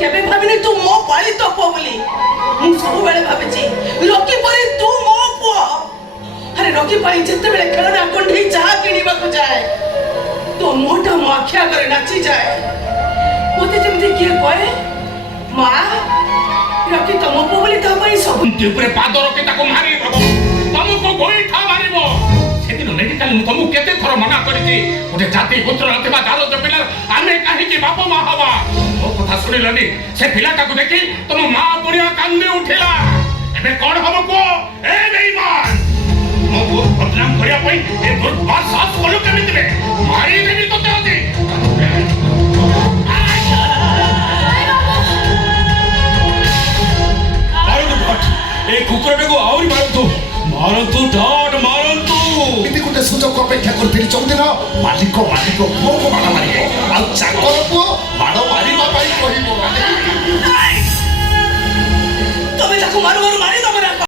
କେବେ ଭାବିନି ତୁ ମୋ ପାଳିତ ପୁଅ ବୋଲି। ମୁଁ ସବୁବେଳେ ଭାବିଛି ରକି ପରି ତୁ ମୋ ପୁଅ। ଆରେ ରକି ପାଇଁ ଯେତେବେଳେ ଖେଳନା କଣ୍ଢେଇ ଯାହା କିଣିବାକୁ ଯାଏ ତୋ ମୁହଁଟା ମୋ ଆଖି ଆଗରେ ନାଚିଯାଏ। ମତେ ଯେମିତି କିଏ କହେ ମା ରକି ତମ ପୁଅ ବୋଲି ତା ପାଇଁ ସବୁ। ଉପରେ ପାଦ ରଖି ତାକୁ ମାରିଦେବ, ତମକୁ ଗୋଇଠା ମାରିବ। ସେଦିନ ମେଡିକାଲ ମୁଁ ତମକୁ କେତେ ଥର ମନା କରିଛି, ଗୋଟେ ଜାତି ପୁତ୍ର ନଥିବା ଦାରଜ ପିଲା ଆମେ କାହିଁକି ବାପ ମା ହବା। ମୋ କଥା ଶୁଣିଲନି, ସେ ପିଲାଟାକୁ ଦେଖି ତମ ମା ପଡ଼ିଆ କାନ୍ଦି ଉଠିଲା। ଏବେ କଣ ହବ କୁହ? ଏ ବେଇମାନ, ମୋ ପୁଅ ବଦନାମ କରିବା ପାଇଁ ଏ ଦୁର୍ବାର ସାହସ କଲୁ କେମିତି? ମାରିଦେବି ତୋତେ ଆଜି। ଏ କୁକୁରଟାକୁ ଆହୁରି ମାରନ୍ତୁ ଡଟ୍ ମାରନ୍ତୁ। ଏମିତି ଗୋଟେ ସୁଯୋଗ ଅପେକ୍ଷା କରିଥିଲି ଚୌଦିନ। ମାଲିକ ପୁଅକୁ ମାଡ଼ ମାରିବ, ଆଉ ଚାକର ପୁଅ ମାଡ଼ ମାରିବା ପାଇଁ କହିବ। ତମେ ତାକୁ ମାରୁ ମାରୁ ମାରିଦବ ନା।